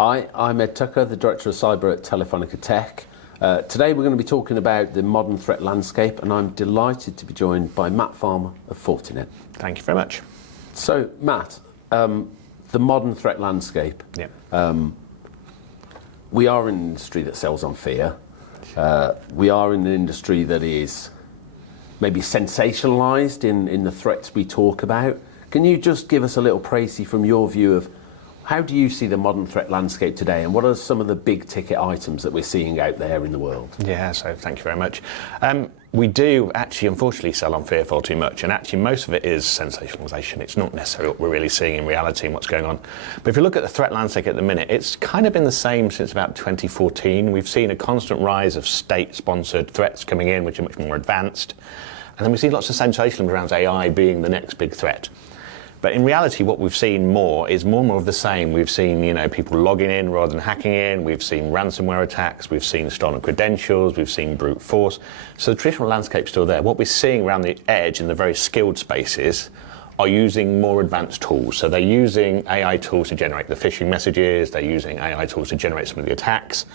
Hi, I'm Ed Tucker, the Director of Cyber at Telefónica Tech. Today we're going to be talking about the modern threat landscape, and I'm delighted to be joined by Matt Farmer of Fortinet. Thank you very much. So, Matt, the modern threat landscape. Yeah. We are in an industry that sells on fear. We are in an industry that is maybe sensationalized in the threats we talk about. Can you just give us a little précis from your view of how do you see the modern threat landscape today, and what are some of the big ticket items that we're seeing out there in the world? Yeah, so thank you very much. We do actually, unfortunately, sell on fear far too much, and actually most of it is sensationalisation. It's not necessarily what we're really seeing in reality and what's going on. But if you look at the threat landscape at the minute, it's kind of been the same since about 2014. We've seen a constant rise of state-sponsored threats coming in, which are much more advanced. And then we see lots of sensationalism around AI being the next big threat. But in reality, what we've seen more is more and more of the same. We've seen, people logging in rather than hacking in. We've seen ransomware attacks. We've seen stolen credentials. We've seen brute force. So the traditional landscape's still there. What we're seeing around the edge in the very skilled spaces are using more advanced tools. So they're using AI tools to generate the phishing messages. They're using AI tools to generate some of the attacks.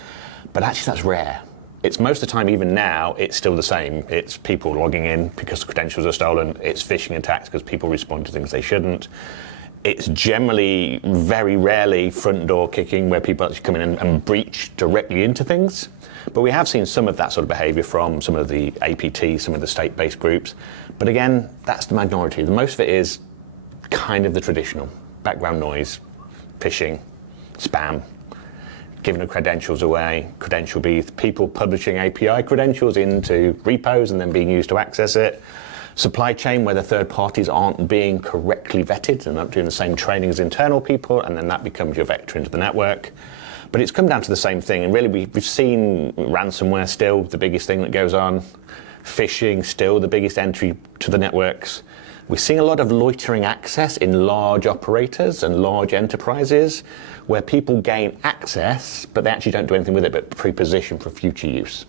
But actually, that's rare. It's most of the time, even now, it's still the same. It's people logging in because the credentials are stolen. It's phishing attacks because people respond to things they shouldn't. It's generally, very rarely, front door kicking where people actually come in and breach directly into things. But we have seen some of that sort of behavior from some of the APT, some of the state-based groups. But again, that's the minority. The most of it is kind of the traditional. Background noise, phishing, spam, giving the credentials away, credential beef, people publishing API credentials into repos and then being used to access it. Supply chain where the third parties aren't being correctly vetted and not doing the same training as internal people, and then that becomes your vector into the network. But it's come down to the same thing, and really we've seen ransomware still the biggest thing that goes on, phishing still the biggest entry to the networks. We're seeing a lot of loitering access in large operators and large enterprises where people gain access, but they actually don't do anything with it but pre-position for future use.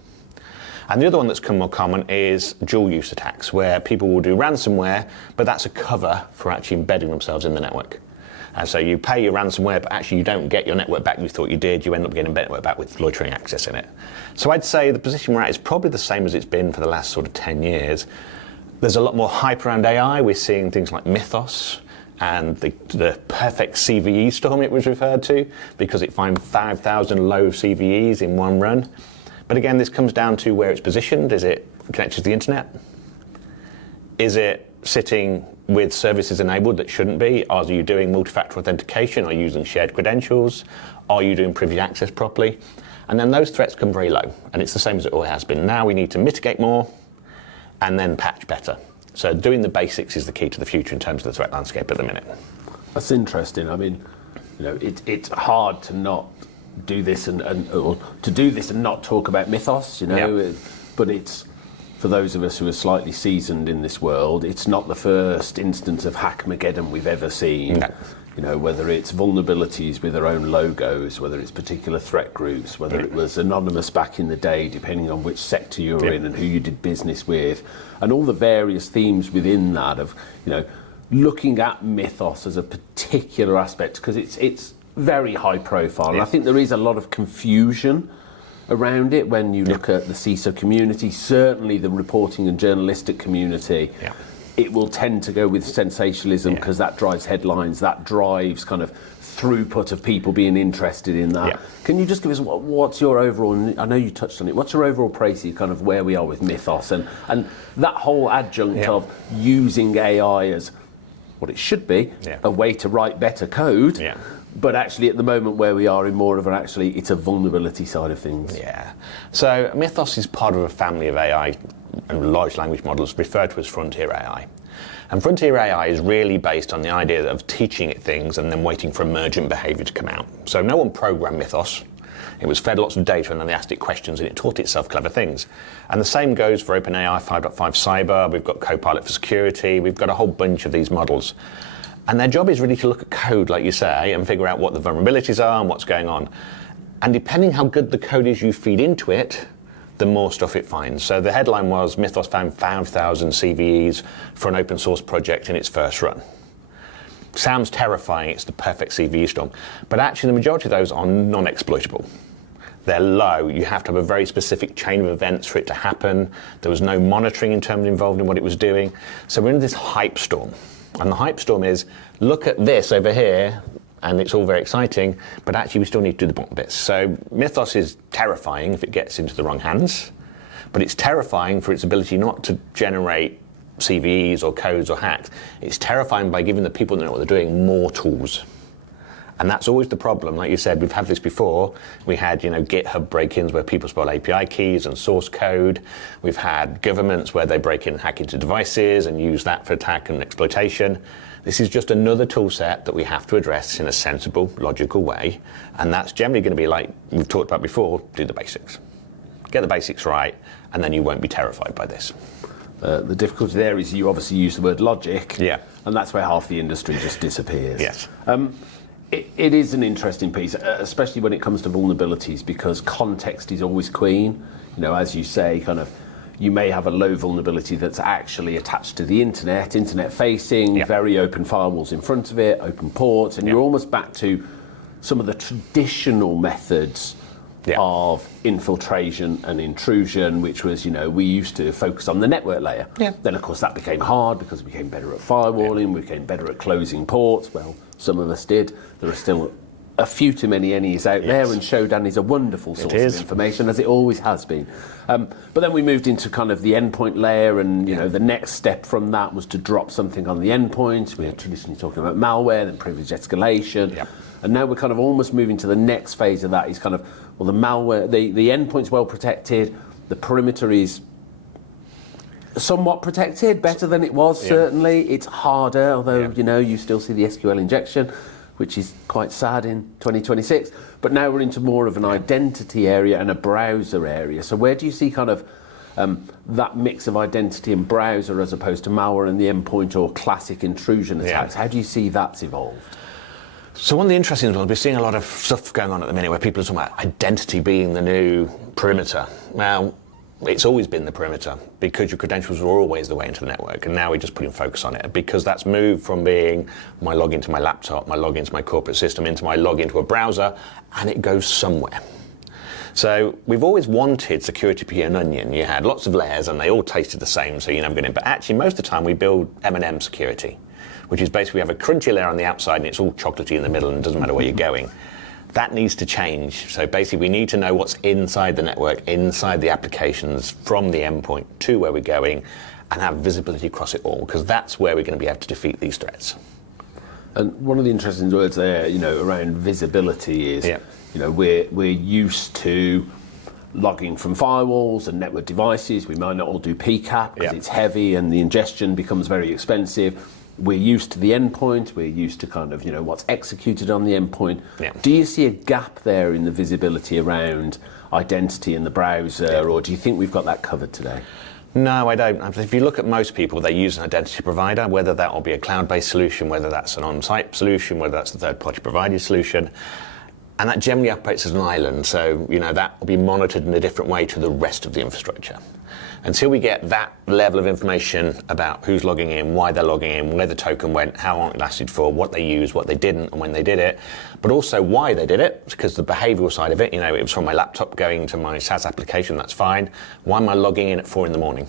And the other one that's come more common is dual use attacks, where people will do ransomware, but that's a cover for actually embedding themselves in the network. And so you pay your ransomware, but actually you don't get your network back you thought you did. You end up getting a network back with loitering access in it. So I'd say the position we're at is probably the same as it's been for the last sort of 10 years. There's a lot more hype around AI. We're seeing things like Mythos and the perfect CVE storm it was referred to, because it finds 5,000 low CVEs in one run. But again, this comes down to where it's positioned. Is it connected to the internet? Is it sitting with services enabled that shouldn't be? Are you doing multi-factor authentication? Are you using shared credentials? Are you doing privileged access properly? And then those threats come very low, and it's the same as it always has been. Now we need to mitigate more and then patch better. So doing the basics is the key to the future in terms of the threat landscape at the minute. That's interesting. I mean, it's hard to not do this or to do this and not talk about Mythos, Yeah. But it's, for those of us who are slightly seasoned in this world, it's not the first instance of Hackmageddon we've ever seen. No. Whether it's vulnerabilities with their own logos, whether it's particular threat groups, whether it was anonymous back in the day, depending on which sector you're in and who you did business with, and all the various themes within that of, looking at Mythos as a particular aspect, because it's very high profile. And I think there is a lot of confusion around it when you look at the CISO community, certainly the reporting and journalistic community. It will tend to go with sensationalism because that drives headlines, that drives kind of throughput of people being interested in that. Can you just give us what's your overall, I know you touched on it, what's your overall précis kind of where we are with Mythos and that whole adjunct of using AI as what it should be, a way to write better code, but actually at the moment where we are in more of it's a vulnerability side of things. So Mythos is part of a family of AI and large language models referred to as frontier AI. And frontier AI is really based on the idea of teaching it things and then waiting for emergent behavior to come out. So no one programmed Mythos. It was fed lots of data and then they asked it questions and it taught itself clever things. And the same goes for OpenAI 5.5 Cyber. We've got Copilot for security. We've got a whole bunch of these models. And their job is really to look at code, like you say, and figure out what the vulnerabilities are and what's going on. And depending how good the code is you feed into it, the more stuff it finds. So the headline was Mythos found 5,000 CVEs for an open source project in its first run. sounds terrifying, it's the perfect CVE storm. But actually the majority of those are non-exploitable. They're low. You have to have a very specific chain of events for it to happen. There was no monitoring in terms involved in what it was doing. So we're in this hype storm. And the hype storm is, look at this over here, and it's all very exciting, but actually we still need to do the bottom bits. So Mythos is terrifying if it gets into the wrong hands, but it's terrifying for its ability not to generate CVEs or codes or hacks. It's terrifying by giving the people that know what they're doing more tools. And that's always the problem. Like you said, we've had this before. We had, GitHub break-ins where people spoil API keys and source code. We've had governments where they break in and hack into devices and use that for attack and exploitation. This is just another tool set that we have to address in a sensible, logical way. And that's generally going to be like we've talked about before, do the basics. Get the basics right, and then you won't be terrified by this. The difficulty there is you obviously use the word logic, Yeah. and that's where half the industry just disappears. Yes. It is an interesting piece, especially when it comes to vulnerabilities, because context is always queen. As you say, you may have a low vulnerability that's actually attached to the internet facing, very open firewalls in front of it, open ports, and you're almost back to some of the traditional methods of infiltration and intrusion, which was, we used to focus on the network layer. Yeah. Then, of course, that became hard because we became better at firewalling, we became better at closing ports. Well, some of us did. There are still a few too many NEs out there, and Shodan is a wonderful source of information, as it always has been. But then we moved into kind of the endpoint layer, and the next step from that was to drop something on the endpoint. We were traditionally talking about malware, then privilege escalation, and now we're kind of almost moving to the next phase of that. Is kind of, well, the malware, the endpoint's well protected, the perimeter is somewhat protected, better than it was, certainly. It's harder, although, you still see the SQL injection, which is quite sad in 2026. But now we're into more of an identity area and a browser area. So where do you see kind of that mix of identity and browser as opposed to malware and the endpoint or classic intrusion attacks? How do you see that's evolved? So one of the interesting ones, we're seeing a lot of stuff going on at the minute where people are talking about identity being the new perimeter. Now, it's always been the perimeter because your credentials were always the way into the network, and now we're just putting focus on it because that's moved from being my login to my laptop, my login to my corporate system, into my login to a browser, and it goes somewhere. So we've always wanted security to be an onion. You had lots of layers and they all tasted the same, so you never get in. But actually, most of the time we build M&M security, which is basically we have a crunchy layer on the outside and it's all chocolatey in the middle and it doesn't matter where you're going. That needs to change. So basically we need to know what's inside the network, inside the applications, from the endpoint to where we're going, and have visibility across it all, because that's where we're going to be able to defeat these threats. And one of the interesting words there, around visibility is, we're used to logging from firewalls and network devices. We might not all do PCAP because it's heavy and the ingestion becomes very expensive. We're used to the endpoint, we're used to kind of, what's executed on the endpoint. Yeah. Do you see a gap there in the visibility around identity in the browser, or do you think we've got that covered today? No, I don't. If you look at most people, they use an identity provider, whether that will be a cloud-based solution, whether that's an on-site solution, whether that's a third-party provided solution. And that generally operates as an island, so that will be monitored in a different way to the rest of the infrastructure. Until we get that level of information about who's logging in, why they're logging in, where the token went, how long it lasted for, what they used, what they didn't, and when they did it, but also why they did it, because the behavioural side of it, it was from my laptop going to my SaaS application, that's fine. Why am I logging in at 4 a.m?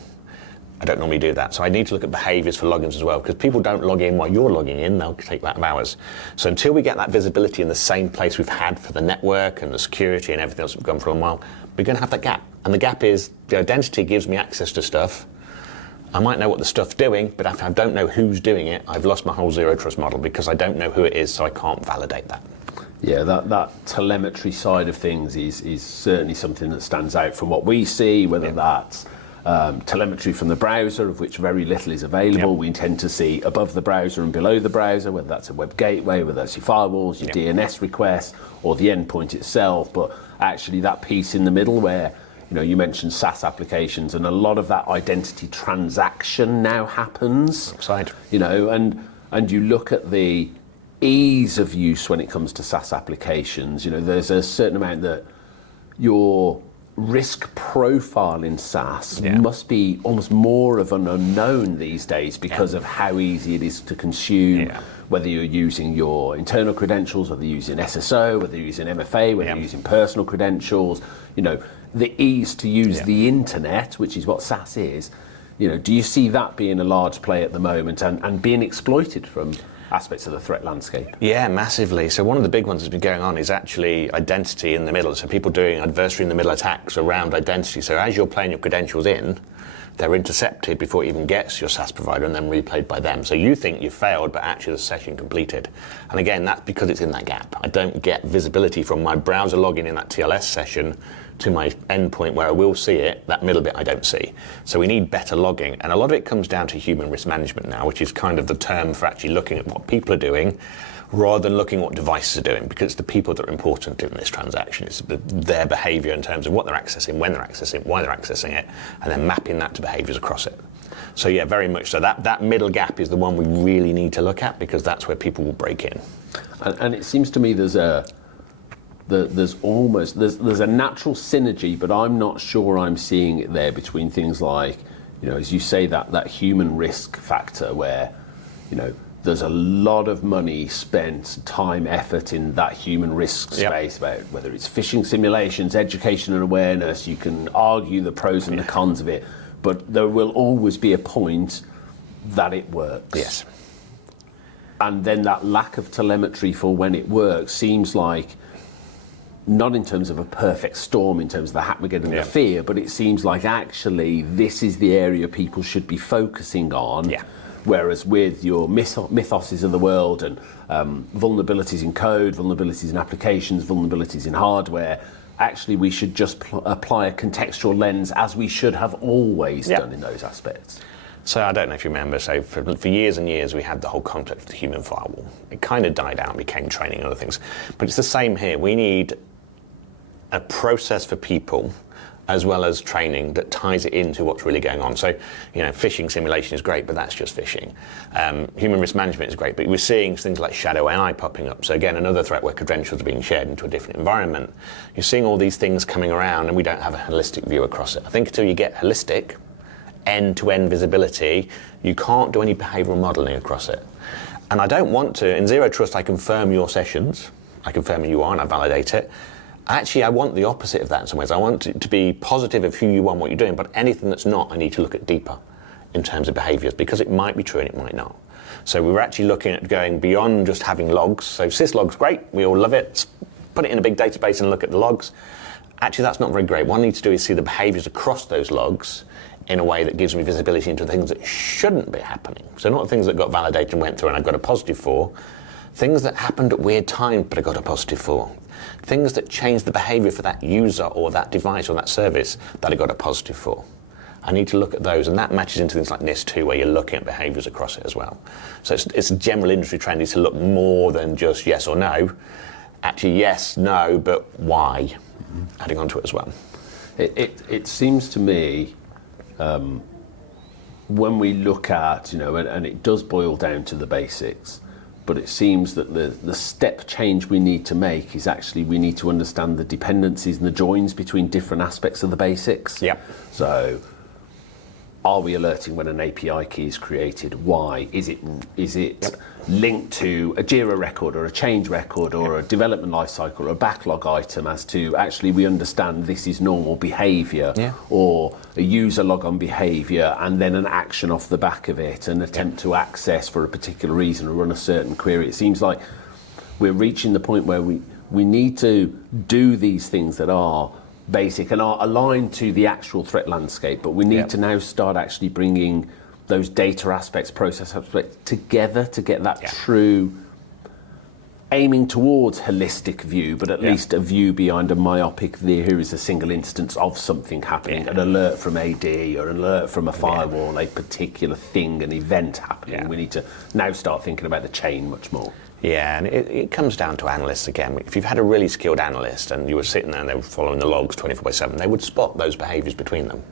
I don't normally do that. So I need to look at behaviours for logins as well, because people don't log in while you're logging in, they'll take that of hours. So until we get that visibility in the same place we've had for the network and the security and everything else we've gone for a while, we're going to have that gap. And the gap is the identity gives me access to stuff. I might know what the stuff's doing, but if I don't know who's doing it, I've lost my whole zero trust model because I don't know who it is, so I can't validate that. Yeah, that telemetry side of things is certainly something that stands out from what we see, whether that's telemetry from the browser, of which very little is available. We tend to see above the browser and below the browser, whether that's a web gateway, whether that's your firewalls, your DNS requests, or the endpoint itself. But actually that piece in the middle where, you mentioned SaaS applications, and a lot of that identity transaction now happens. Outside. And you look at the ease of use when it comes to SaaS applications. There's a certain amount that your risk profile in SaaS must be almost more of an unknown these days because of how easy it is to consume, whether you're using your internal credentials, whether you're using SSO, whether you're using MFA, whether you're using personal credentials, the ease to use the internet, which is what SaaS is, do you see that being a large play at the moment and being exploited from aspects of the threat landscape? Yeah, massively. So one of the big ones that's been going on is actually identity in the middle. So people doing adversary in the middle attacks around identity. So as you're playing your credentials in, they're intercepted before it even gets your SaaS provider and then replayed by them. So you think you've failed, but actually the session completed. And again, that's because it's in that gap. I don't get visibility from my browser login in that TLS session to my endpoint where I will see it. That middle bit I don't see. So we need better logging. And a lot of it comes down to human risk management now, which is kind of the term for actually looking at what people are doing rather than looking at what devices are doing, because it's the people that are important in this transaction. It's their behavior in terms of what they're accessing, when they're accessing, why they're accessing it, and then mapping that to behaviors across it. So yeah, very much so. That middle gap is the one we really need to look at, because that's where people will break in. And it seems to me there's a natural synergy, but I'm not sure I'm seeing it there between things like, as you say, that human risk factor where, there's a lot of money spent, time, effort in that human risk space, about whether it's phishing simulations, education and awareness. You can argue the pros and the cons of it, but there will always be a point that it works. Yes. And then that lack of telemetry for when it works seems like, not in terms of a perfect storm, in terms of the Hackmageddon and the fear, but it seems like actually this is the area people should be focusing on. Yeah. Whereas with your mythoses of the world and vulnerabilities in code, vulnerabilities in applications, vulnerabilities in hardware, actually we should just apply a contextual lens, as we should have always done in those aspects. So I don't know if you remember, so for years and years we had the whole concept of the human firewall. It kind of died out and became training and other things. But it's the same here. We need a process for people as well as training that ties it into what's really going on. So, phishing simulation is great, but that's just phishing. Human risk management is great, but we're seeing things like shadow AI popping up. So again, another threat where credentials are being shared into a different environment. You're seeing all these things coming around and we don't have a holistic view across it. I think until you get holistic, end-to-end visibility, you can't do any behavioral modeling across it. And I don't want to, in Zero Trust, I confirm your sessions, I confirm who you are and I validate it. Actually, I want the opposite of that in some ways. I want it to be positive of who you are and what you're doing, but anything that's not, I need to look at deeper in terms of behaviours, because it might be true and it might not. So we're actually looking at going beyond just having logs. So syslog's great, we all love it. Put it in a big database and look at the logs. Actually, that's not very great. What I need to do is see the behaviours across those logs in a way that gives me visibility into the things that shouldn't be happening. So not the things that got validated and went through and I got a positive for, things that happened at weird times but I got a positive for. Things that change the behaviour for that user or that device or that service that I got a positive for. I need to look at those, and that matches into things like NIST 2, where you're looking at behaviours across it as well. So it's a general industry trend is to look more than just yes or no. Actually, yes, no, but why? Adding on to it as well. It seems to me, when we look at, and it does boil down to the basics, but it seems that the step change we need to make is actually we need to understand the dependencies and the joins between different aspects of the basics. Yep. So are we alerting when an API key is created? Why? Is it linked to a JIRA record or a change record or a development lifecycle or a backlog item, as to actually we understand this is normal behaviour, or a user logon behaviour and then an action off the back of it, an attempt to access for a particular reason or run a certain query. It seems like we're reaching the point where we need to do these things that are basic and are aligned to the actual threat landscape, but we need to now start actually bringing those data aspects, process aspects together to get that true, aiming towards holistic view, but at least a view behind a myopic, here is a single instance of something happening, an alert from AD or an alert from a firewall, a particular thing, an event happening. We need to now start thinking about the chain much more. Yeah, and it comes down to analysts again. If you've had a really skilled analyst and you were sitting there and they were following the logs 24/7, they would spot those behaviours between them.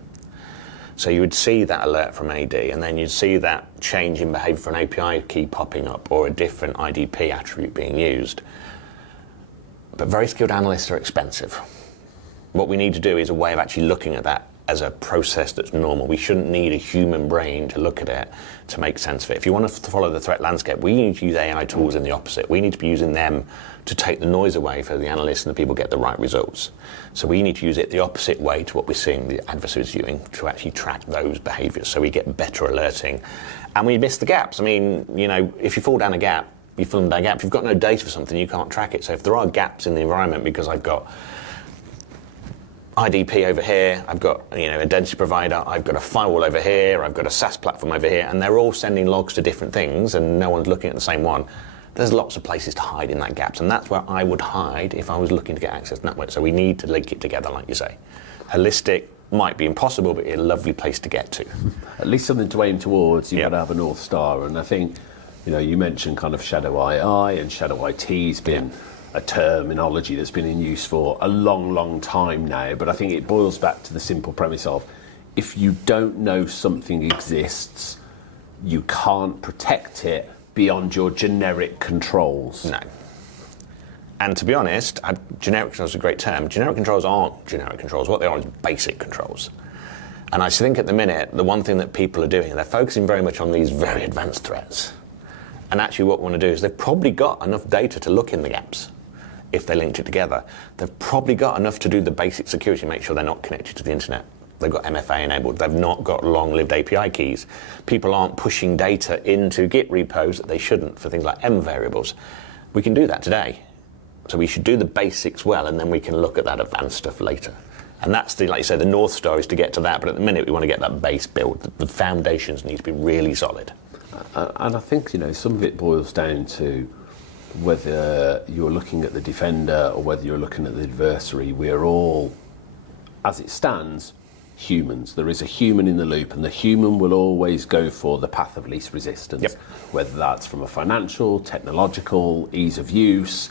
So you would see that alert from AD, and then you'd see that change in behaviour for an API key popping up or a different IDP attribute being used. But very skilled analysts are expensive. What we need to do is a way of actually looking at that as a process that's normal. We shouldn't need a human brain to look at it to make sense of it. If you want to follow the threat landscape, we need to use AI tools in the opposite. We need to be using them to take the noise away so the analysts and the people get the right results. So we need to use it the opposite way to what we're seeing the adversaries doing to actually track those behaviours so we get better alerting. And we miss the gaps. I mean, you know, if you fall down a gap, you fall down a gap. If you've got no data for something, you can't track it. So if there are gaps in the environment because I've got IDP over here, I've got a density provider, I've got a firewall over here, I've got a SaaS platform over here, and they're all sending logs to different things and no one's looking at the same one. There's lots of places to hide in that gaps, and that's where I would hide if I was looking to get access to network. So we need to link it together, like you say. Holistic might be impossible, but a lovely place to get to. At least something to aim towards. You've got to have a North Star, and I think, you mentioned kind of shadow AI, and shadow IT's been a terminology that's been in use for a long, long time now, but I think it boils back to the simple premise of, if you don't know something exists, you can't protect it beyond your generic controls. No. And to be honest, generic controls is a great term. Generic controls aren't generic controls. What they are is basic controls. And I think at the minute, the one thing that people are doing, they're focusing very much on these very advanced threats. And actually what we want to do is they've probably got enough data to look in the gaps. If they linked it together, they've probably got enough to do the basic security, make sure they're not connected to the internet. They've got MFA enabled. They've not got long-lived API keys. People aren't pushing data into Git repos that they shouldn't for things like M variables. We can do that today. So we should do the basics well, and then we can look at that advanced stuff later. And that's like you said, the North Star is to get to that. But at the minute, we want to get that base built. The foundations need to be really solid. And I think, some of it boils down to whether you're looking at the defender or whether you're looking at the adversary. We're all, as it stands, humans. There is a human in the loop, and the human will always go for the path of least resistance, whether that's from a financial, technological, ease of use.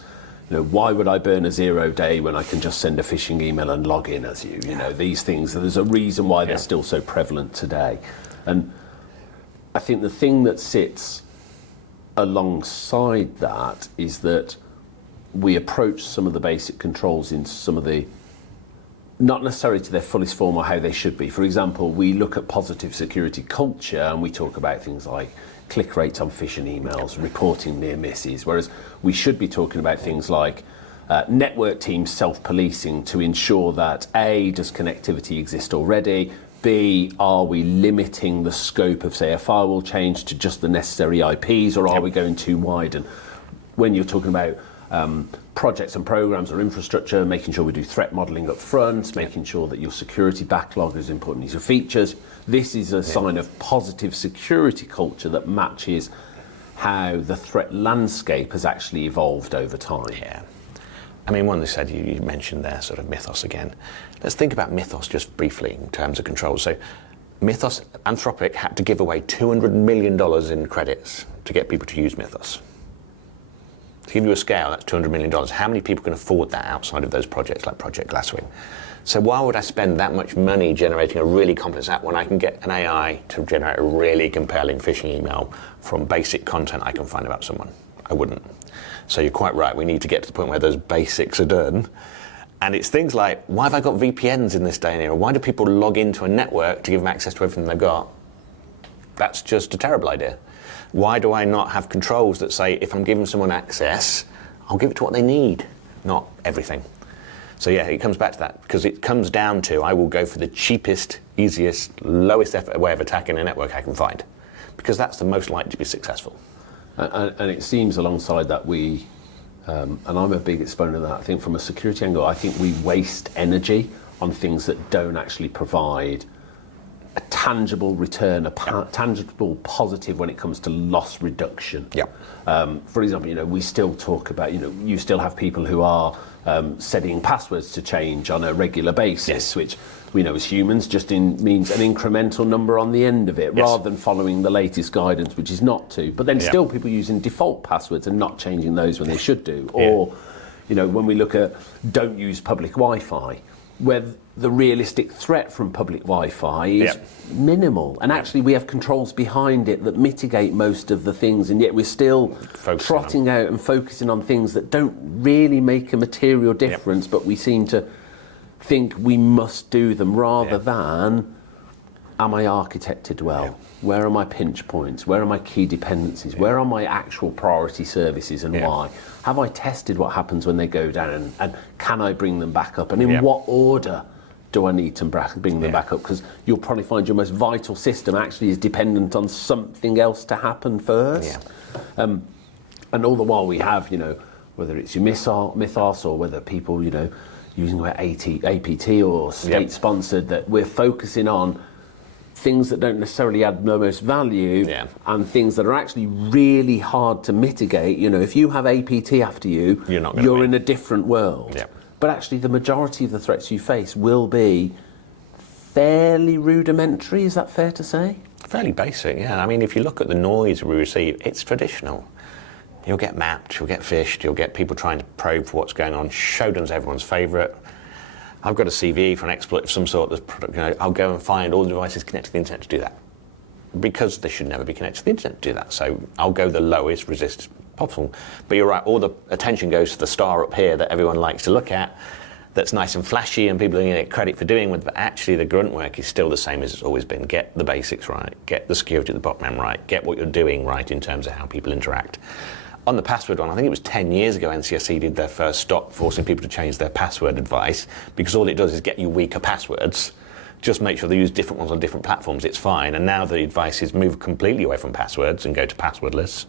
Why would I burn a 0 day when I can just send a phishing email and log in as you? These things, there's a reason why they're still so prevalent today. And I think the thing that sits alongside that is that we approach some of the basic controls in some of the, not necessarily to their fullest form or how they should be. For example, we look at positive security culture and we talk about things like click rates on phishing emails, reporting near misses, whereas we should be talking about things like network teams self-policing to ensure that A, does connectivity exist already? B, are we limiting the scope of, say, a firewall change to just the necessary IPs, or are we going too wide? And when you're talking about projects and programs or infrastructure, making sure we do threat modeling up front, making sure that your security backlog is important as your features. This is a sign of positive security culture that matches how the threat landscape has actually evolved over time. Yeah. I mean, one they said, you mentioned there sort of Mythos again. Let's think about Mythos just briefly in terms of controls. So Mythos, Anthropic had to give away $200 million in credits to get people to use Mythos. To give you a scale, that's $200 million. How many people can afford that outside of those projects like Project Glasswing? So why would I spend that much money generating a really complex app when I can get an AI to generate a really compelling phishing email from basic content I can find about someone? I wouldn't. So you're quite right, we need to get to the point where those basics are done. And it's things like, why have I got VPNs in this day and era? Why do people log into a network to give them access to everything they've got? That's just a terrible idea. Why do I not have controls that say, if I'm giving someone access, I'll give it to what they need, not everything? So yeah, it comes back to that, because it comes down to, I will go for the cheapest, easiest, lowest effort way of attacking a network I can find, because that's the most likely to be successful. And it seems alongside that we, and I'm a big exponent of that, I think from a security angle, I think we waste energy on things that don't actually provide a tangible return, tangible positive when it comes to loss reduction. For example, we still talk about, you still have people who are setting passwords to change on a regular basis, which we know as humans just means an incremental number on the end of it, rather than following the latest guidance, which is not to. But then still people using default passwords and not changing those when they should do. Or, when we look at don't use public Wi-Fi, where the realistic threat from public Wi-Fi is minimal. And actually we have controls behind it that mitigate most of the things, and yet we're still trotting out and focusing on things that don't really make a material difference, but we seem to think we must do them rather than, am I architected well? Yeah. Where are my pinch points? Where are my key dependencies? Where are my actual priority services and why? Have I tested what happens when they go down and can I bring them back up? And in what order do I need to bring them back up? Because you'll probably find your most vital system actually is dependent on something else to happen first. And all the while we have, whether it's your mythos or whether people, using APT or state-sponsored, that we're focusing on things that don't necessarily add the most value and things that are actually really hard to mitigate. If you have APT after you, you're in a different world. But actually the majority of the threats you face will be fairly rudimentary, is that fair to say? Fairly basic, yeah. I mean, if you look at the noise we receive, it's traditional. You'll get mapped, you'll get phished, you'll get people trying to probe for what's going on. Shodan's everyone's favourite. I've got a CVE for an exploit of some sort. I'll go and find all the devices connected to the internet to do that. Because they should never be connected to the internet to do that. So I'll go the lowest resist possible. But you're right, all the attention goes to the star up here that everyone likes to look at, that's nice and flashy and people are going to get credit for doing with, but actually the grunt work is still the same as it's always been. Get the basics right, get the security at the bottom end right, get what you're doing right in terms of how people interact. On the password one, I think it was 10 years ago NCSC did their first stop forcing people to change their password advice, because all it does is get you weaker passwords. Just make sure they use different ones on different platforms, it's fine. And now the advice is move completely away from passwords and go to passwordless,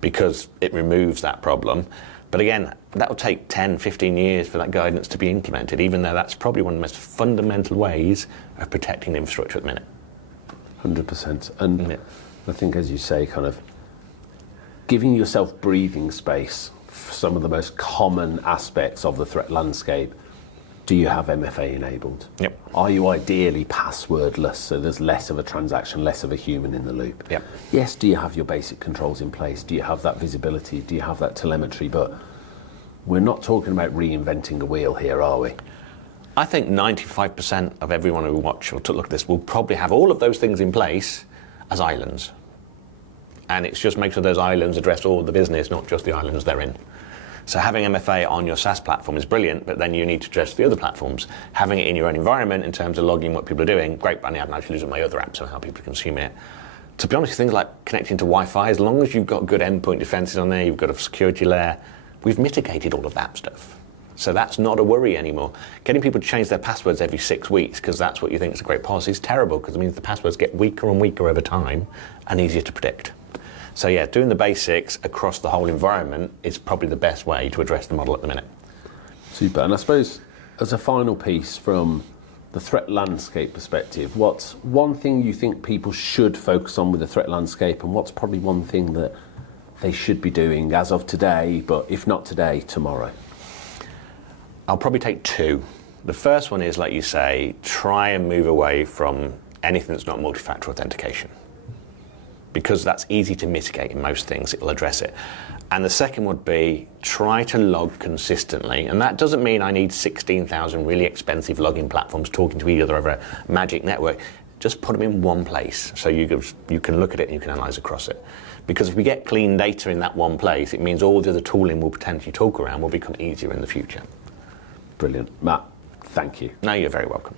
because it removes that problem. But again, that will take 10, 15 years for that guidance to be implemented, even though that's probably one of the most fundamental ways of protecting the infrastructure at the minute. 100%. And I think, as you say, kind of giving yourself breathing space for some of the most common aspects of the threat landscape. Do you have MFA enabled? Yep. Are you ideally passwordless, so there's less of a transaction, less of a human in the loop? Yep. Yes, do you have your basic controls in place? Do you have that visibility? Do you have that telemetry? But we're not talking about reinventing a wheel here, are we? I think 95% of everyone who watch or to look at this will probably have all of those things in place as islands. And it's just make sure those islands address all the business, not just the islands they're in. So having MFA on your SaaS platform is brilliant, but then you need to address the other platforms. Having it in your own environment in terms of logging what people are doing, great, but I can actually use it in my other apps and how people consume it. To be honest, things like connecting to Wi-Fi, as long as you've got good endpoint defenses on there, you've got a security layer, we've mitigated all of that stuff. So that's not a worry anymore. Getting people to change their passwords every 6 weeks, because that's what you think is a great policy, is terrible, because it means the passwords get weaker and weaker over time and easier to predict. So yeah, doing the basics across the whole environment is probably the best way to address the model at the minute. Super. And I suppose as a final piece from the threat landscape perspective, what's one thing you think people should focus on with the threat landscape, and what's probably one thing that they should be doing as of today, but if not today, tomorrow? I'll probably take two. The first one is, like you say, try and move away from anything that's not multi-factor authentication, because that's easy to mitigate in most things, it'll address it. And the second would be, try to log consistently. And that doesn't mean I need 16,000 really expensive logging platforms talking to each other over a magic network. Just put them in one place so you can look at it and you can analyze across it. Because if we get clean data in that one place, it means all the other tooling we'll potentially talk around will become easier in the future. Brilliant. Matt, thank you. No, you're very welcome.